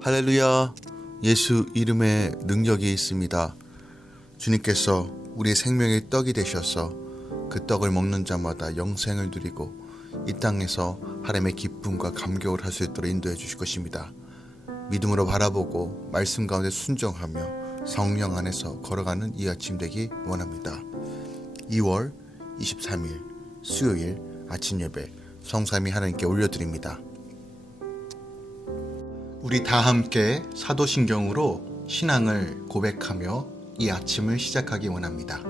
할렐루야. 예수 이름에 능력이 있습니다. 주님께서 우리의 생명의 떡이 되셔서 그 떡을 먹는 자마다 영생을 누리고 이 땅에서 하나님의 기쁨과 감격을 할 수 있도록 인도해 주실 것입니다. 믿음으로 바라보고 말씀 가운데 순종하며 성령 안에서 걸어가는 이 아침 되기 원합니다. 2월 23일 수요일 아침 예배 성삼위 하나님께 올려드립니다. 우리 다 함께 사도신경으로 신앙을 고백하며 이 아침을 시작하기 원합니다.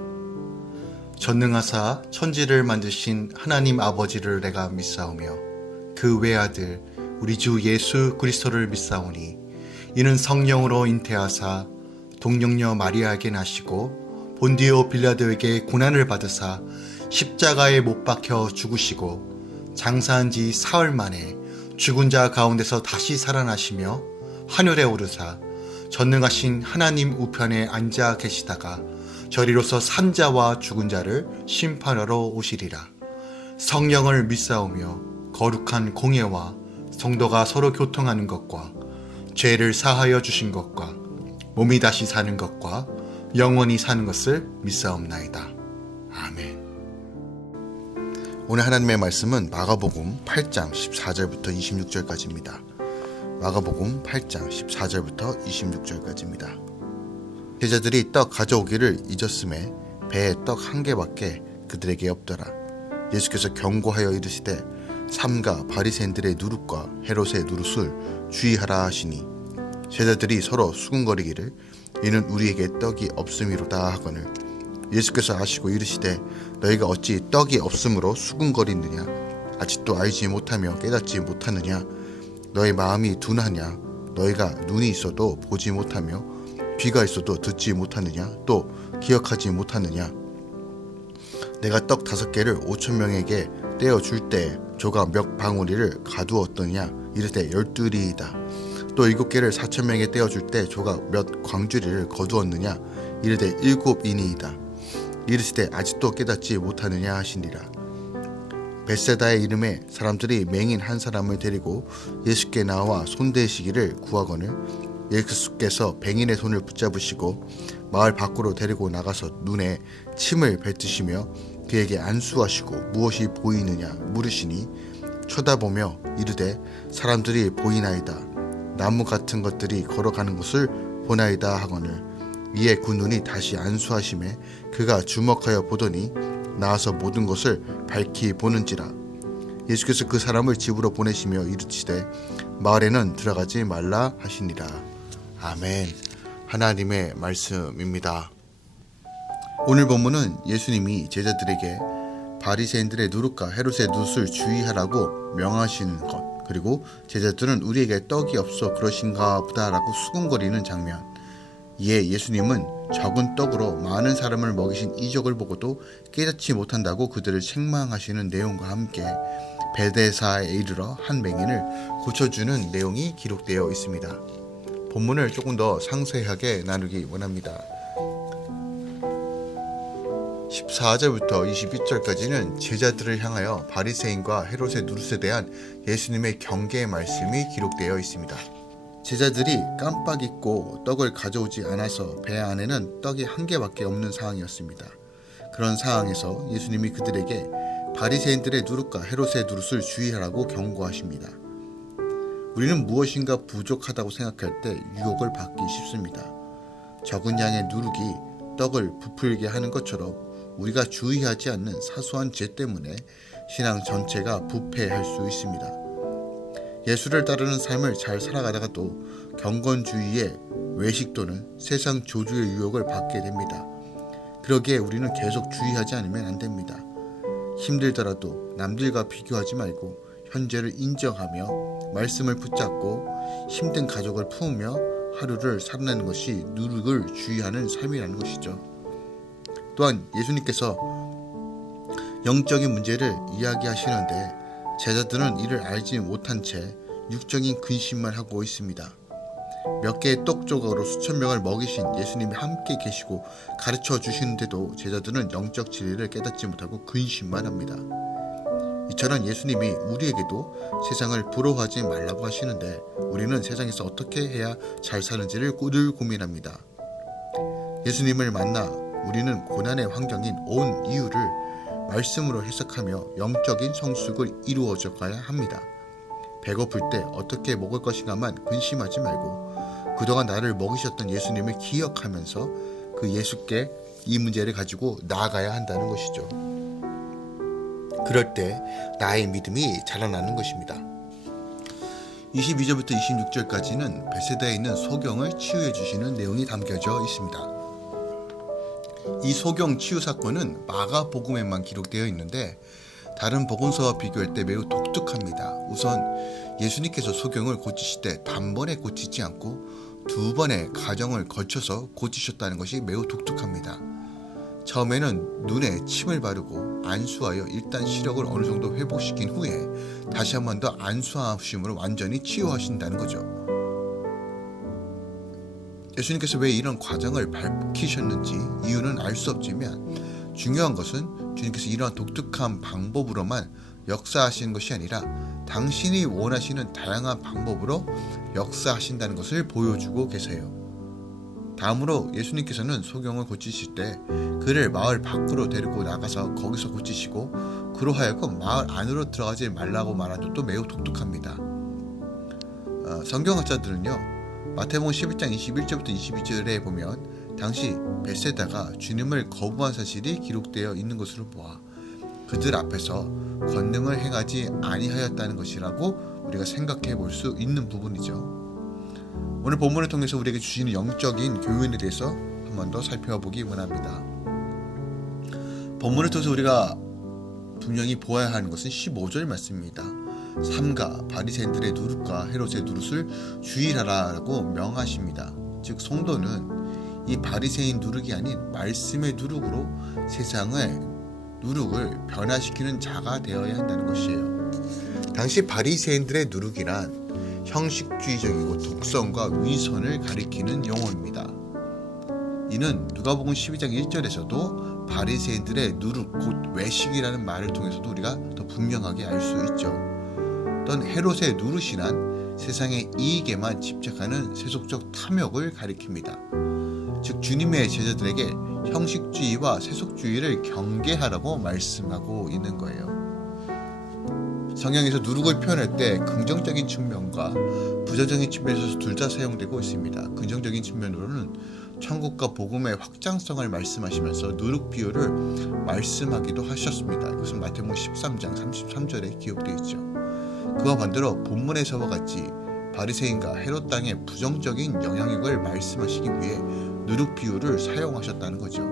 전능하사 천지를 만드신 하나님 아버지를 내가 믿사오며 그 외아들 우리 주 예수 그리스도를 믿사오니 이는 성령으로 잉태하사 동정녀 마리아에게 나시고 본디오 빌라도에게 고난을 받으사 십자가에 못 박혀 죽으시고 장사한 지 사흘 만에 죽은 자 가운데서 다시 살아나시며 하늘에 오르사 전능하신 하나님 우편에 앉아 계시다가 저리로서 산 자와 죽은 자를 심판하러 오시리라. 성령을 믿사오며 거룩한 공예와 성도가 서로 교통하는 것과 죄를 사하여 주신 것과 몸이 다시 사는 것과 영원히 사는 것을 믿사옵나이다. 아멘. 오늘 하나님의 말씀은 마가복음 8장 14절부터 26절까지입니다. 마가복음 8장 14절부터 26절까지입니다. 제자들이 떡 가져오기를 잊었음에 배에 떡 한 개밖에 그들에게 없더라. 예수께서 경고하여 이르시되 삼가 바리새인들의 누룩과 헤롯의 누룩을 주의하라 하시니 제자들이 서로 수군거리기를 이는 우리에게 떡이 없음이로다 하거늘 예수께서 아시고 이르시되 너희가 어찌 떡이 없음으로 수군거리느냐 아직도 알지 못하며 깨닫지 못하느냐 너희 마음이 둔하냐 너희가 눈이 있어도 보지 못하며 귀가 있어도 듣지 못하느냐 또 기억하지 못하느냐 내가 떡 5개를 5,000명에게 떼어줄 때 조가 몇 방울이를 가두었더냐 이르되 12리이다 또 7개를 4,000명에 떼어줄 때 조가 몇 광주리를 거두었느냐 이르되 7이니이다 이르시되 아직도 깨닫지 못하느냐 하시니라. 벳세다의 이름에 사람들이 맹인 한 사람을 데리고 예수께 나와 손대시기를 구하거늘 예수께서 뱅인의 손을 붙잡으시고 마을 밖으로 데리고 나가서 눈에 침을 뱉으시며 그에게 안수하시고 무엇이 보이느냐 물으시니 쳐다보며 이르되 사람들이 보이나이다 나무 같은 것들이 걸어가는 것을 보나이다 하거늘 이에 그 눈이 다시 안수하심에 그가 주목하여 보더니 나와서 모든 것을 밝히 보는지라. 예수께서 그 사람을 집으로 보내시며 이르시되 마을에는 들어가지 말라 하시니라. 아멘. 하나님의 말씀입니다. 오늘 본문은 예수님이 제자들에게 바리새인들의 누룩과 헤롯의 누룩을 주의하라고 명하신 것 그리고 제자들은 우리에게 떡이 없어 그러신가 보다라고 수군거리는 장면. 이에 예수님은 적은 떡으로 많은 사람을 먹이신 이적을 보고도 깨닫지 못한다고 그들을 책망하시는 내용과 함께 베데사에 이르러 한 맹인을 고쳐주는 내용이 기록되어 있습니다. 본문을 조금 더 상세하게 나누기 원합니다. 14절부터 22절까지는 제자들을 향하여 바리새인과 헤롯의 누룩에 대한 예수님의 경계의 말씀이 기록되어 있습니다. 제자들이 깜빡 잊고 떡을 가져오지 않아서 배 안에는 떡이 한 개밖에 없는 상황이었습니다. 그런 상황에서 예수님이 그들에게 바리새인들의 누룩과 헤롯의 누룩을 주의하라고 경고하십니다. 우리는 무엇인가 부족하다고 생각할 때 유혹을 받기 쉽습니다. 적은 양의 누룩이 떡을 부풀게 하는 것처럼 우리가 주의하지 않는 사소한 죄 때문에 신앙 전체가 부패할 수 있습니다. 예수를 따르는 삶을 잘 살아가다가도 경건주의의 외식 또는 세상 조주의 유혹을 받게 됩니다. 그러기에 우리는 계속 주의하지 않으면 안 됩니다. 힘들더라도 남들과 비교하지 말고 현재를 인정하며 말씀을 붙잡고 힘든 가족을 품으며 하루를 살아내는 것이 누룩을 주의하는 삶이라는 것이죠. 또한 예수님께서 영적인 문제를 이야기하시는데 제자들은 이를 알지 못한 채 육적인 근심만 하고 있습니다. 몇 개의 떡 조각으로 수천 명을 먹이신 예수님이 함께 계시고 가르쳐 주시는데도 제자들은 영적 진리를 깨닫지 못하고 근심만 합니다. 이처럼 예수님이 우리에게도 세상을 부러워하지 말라고 하시는데 우리는 세상에서 어떻게 해야 잘 사는지를 늘 고민합니다. 예수님을 만나 우리는 고난의 환경인 온 이유를 말씀으로 해석하며 영적인 성숙을 이루어져 가야 합니다. 배고플 때 어떻게 먹을 것인가만 근심하지 말고 그동안 나를 먹이셨던 예수님을 기억하면서 그 예수께 이 문제를 가지고 나아가야 한다는 것이죠. 그럴 때 나의 믿음이 자라나는 것입니다. 22절부터 26절까지는 베세다에 있는 소경을 치유해 주시는 내용이 담겨져 있습니다. 이 소경 치유 사건은 마가복음에만 기록되어 있는데 다른 복음서와 비교할 때 매우 독특합니다. 우선 예수님께서 소경을 고치실 때 단번에 고치지 않고 두 번의 과정을 거쳐서 고치셨다는 것이 매우 독특합니다. 처음에는 눈에 침을 바르고 안수하여 일단 시력을 어느 정도 회복시킨 후에 다시 한 번 더 안수하심으로 완전히 치유하신다는 거죠. 예수님께서 왜 이런 과정을 밝히셨는지 이유는 알 수 없지만 중요한 것은 주님께서 이러한 독특한 방법으로만 역사하시는 것이 아니라 당신이 원하시는 다양한 방법으로 역사하신다는 것을 보여주고 계세요. 다음으로 예수님께서는 소경을 고치실 때 그를 마을 밖으로 데리고 나가서 거기서 고치시고 그로 하여금 마을 안으로 들어가지 말라고 말한 것도 매우 독특합니다. 성경학자들은요 마태복음 11장 21절부터 22절에 보면 당시 벳세다가 주님을 거부한 사실이 기록되어 있는 것으로 보아 그들 앞에서 권능을 행하지 아니하였다는 것이라고 우리가 생각해 볼 수 있는 부분이죠. 오늘 본문을 통해서 우리에게 주시는 영적인 교훈에 대해서 한 번 더 살펴보기 원합니다. 본문을 통해서 우리가 분명히 보아야 하는 것은 15절 말씀입니다. 삼가 바리새인들의 누룩과 헤롯의 누룩을 주의하라고 명하십니다. 즉 성도는 이 바리새인 누룩이 아닌 말씀의 누룩으로 세상의 누룩을 변화시키는 자가 되어야 한다는 것이에요. 당시 바리새인들의 누룩이란 형식주의적이고 독선과 위선을 가리키는 용어입니다. 이는 누가복음 12장 1절에서도 바리새인들의 누룩 곧 외식이라는 말을 통해서도 우리가 더 분명하게 알 수 있죠. 또한 헤롯의 누룩이란 세상의 이익에만 집착하는 세속적 탐욕을 가리킵니다. 즉 주님의 제자들에게 형식주의와 세속주의를 경계하라고 말씀하고 있는 거예요. 성경에서 누룩을 표현할 때 긍정적인 측면과 부정적인 측면에서 둘 다 사용되고 있습니다. 긍정적인 측면으로는 천국과 복음의 확장성을 말씀하시면서 누룩 비유를 말씀하기도 하셨습니다. 이것은 마태복음 13장 33절에 기록되어 있죠. 그와 반대로 본문에서와 같이 바리새인과 헤롯 땅의 부정적인 영향력을 말씀하시기 위해 누룩 비유를 사용하셨다는 거죠.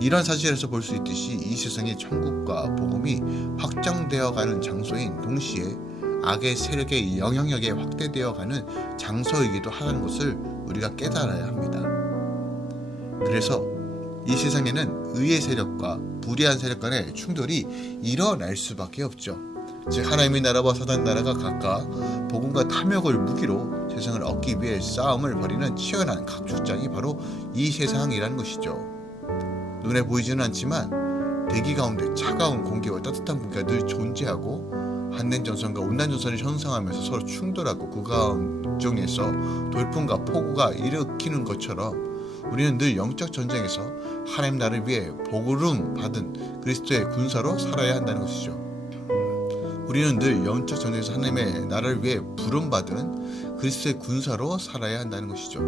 이런 사실에서 볼 수 있듯이 이 세상의 천국과 복음이 확장되어가는 장소인 동시에 악의 세력의 영향력이 확대되어가는 장소이기도 하다는 것을 우리가 깨달아야 합니다. 그래서 이 세상에는 의의 세력과 불의한 세력 간의 충돌이 일어날 수밖에 없죠. 즉 하나님의 나라와 사단 나라가 각각 복음과 탐욕을 무기로 세상을 얻기 위해 싸움을 벌이는 치열한 각축장이 바로 이 세상이라는 것이죠. 눈에 보이지는 않지만 대기 가운데 차가운 공기와 따뜻한 공기가 늘 존재하고 한된 전선과 온난 전선을 형성하면서 서로 충돌하고 그 가운데에서 돌풍과 폭우가 일으키는 것처럼 우리는 늘 영적 전쟁에서 하나님 나라를 위해 복음 받은 그리스도의 군사로 살아야 한다는 것이죠. 우리는 늘 영적 전쟁에서 하나님의 나라를 위해 부름받은 그리스도의 군사로 살아야 한다는 것이죠.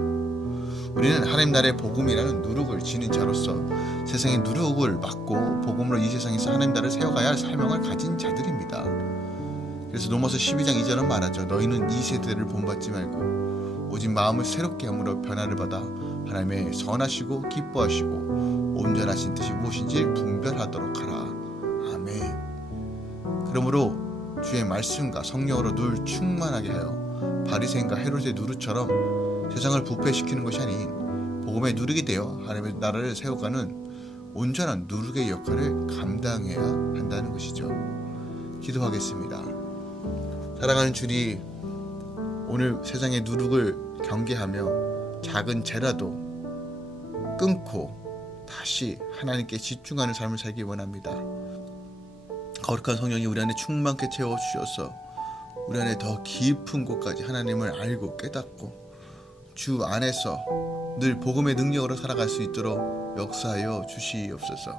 우리는 하나님 나라의 복음이라는 누룩을 지닌 자로서 세상의 누룩을 막고 복음으로 이 세상에서 하나님 나라를 세워가야 할 사명을 가진 자들입니다. 그래서 로마서 12장 2절은 말하죠. 너희는 이 세대를 본받지 말고 오직 마음을 새롭게 함으로 변화를 받아 하나님의 선하시고 기뻐하시고 온전하신 뜻이 무엇인지 분별하도록 하라. 아멘. 그러므로 주의 말씀과 성령으로 늘 충만하게 하여 바리새인과 헤롯의 누룩처럼 세상을 부패시키는 것이 아닌 복음의 누룩이 되어 하나님의 나라를 세워가는 온전한 누룩의 역할을 감당해야 한다는 것이죠. 기도하겠습니다. 사랑하는 주님, 오늘 세상의 누룩을 경계하며 작은 죄라도 끊고 다시 하나님께 집중하는 삶을 살기 원합니다. 거룩한 성령이 우리 안에 충만케 채워주셔서 우리 안에 더 깊은 곳까지 하나님을 알고 깨닫고 주 안에서 늘 복음의 능력으로 살아갈 수 있도록 역사하여 주시옵소서.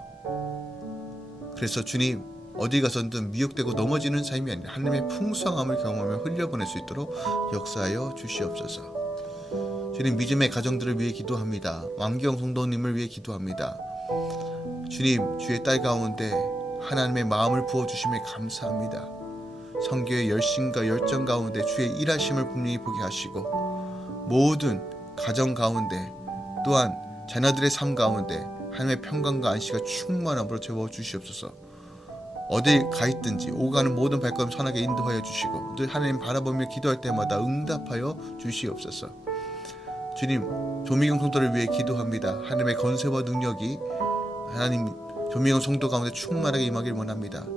그래서 주님, 어디 가서든 미혹되고 넘어지는 삶이 아니라 하나님의 풍성함을 경험하며 흘려보낼 수 있도록 역사하여 주시옵소서. 주님, 믿음의 가정들을 위해 기도합니다. 왕경 성도님을 위해 기도합니다. 주님, 주의 딸 가운데 하나님의 마음을 부어주심에 감사합니다. 선교의 열심과 열정 가운데 주의 일하심을 분명히 보게 하시고 모든 가정 가운데 또한 자녀들의 삶 가운데 하나님의 평강과 안식과 충만함으로 채워주시옵소서. 어딜 가 있든지 오가는 모든 발걸음 선하게 인도하여 주시고 늘 하나님 바라보며 기도할 때마다 응답하여 주시옵소서. 주님, 조미경 성도를 위해 기도합니다. 하나님의 권세와 능력이 하나님 조미경 성도 가운데 충만하게 임하길 원합니다.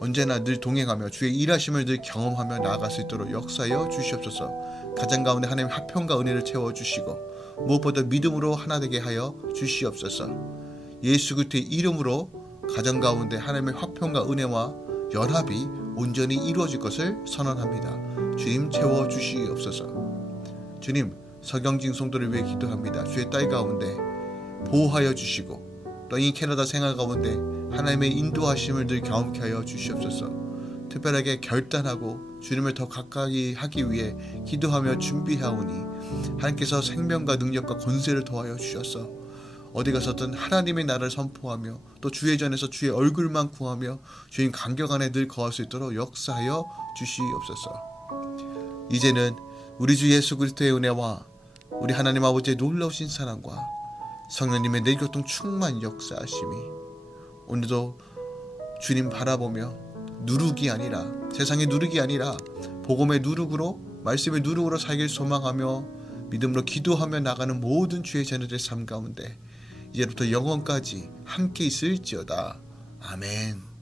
언제나 늘 동행하며 주의 일하심을 늘 경험하며 나아갈 수 있도록 역사하여 주시옵소서. 가정 가운데 하나님 화평과 은혜를 채워주시고 무엇보다 믿음으로 하나 되게 하여 주시옵소서. 예수 그리스도의 이름으로 가정 가운데 하나님의 화평과 은혜와 연합이 온전히 이루어질 것을 선언합니다. 주님 채워주시옵소서. 주님, 서경진 성도를 위해 기도합니다. 주의 딸 가운데 보호하여 주시고 또 이 캐나다 생활 가운데 하나님의 인도하심을 늘 경험케 하여 주시옵소서. 특별하게 결단하고 주님을 더 가까이 하기 위해 기도하며 준비하오니 하나님께서 생명과 능력과 권세를 더하여 주셔서 어디 가서든 하나님의 나라를 선포하며 또 주의 전에서 주의 얼굴만 구하며 주님 간격 안에 늘 거할 수 있도록 역사하여 주시옵소서. 이제는 우리 주 예수 그리스도의 은혜와 우리 하나님 아버지의 놀라우신 사랑과 성령님의 내교통 충만 역사하심이 오늘도 주님 바라보며 누룩이 아니라 세상의 누룩이 아니라 복음의 누룩으로 말씀의 누룩으로 살길 소망하며 믿음으로 기도하며 나가는 모든 주의 자녀들의 삶 가운데 이제부터 영원까지 함께 있을지어다. 아멘.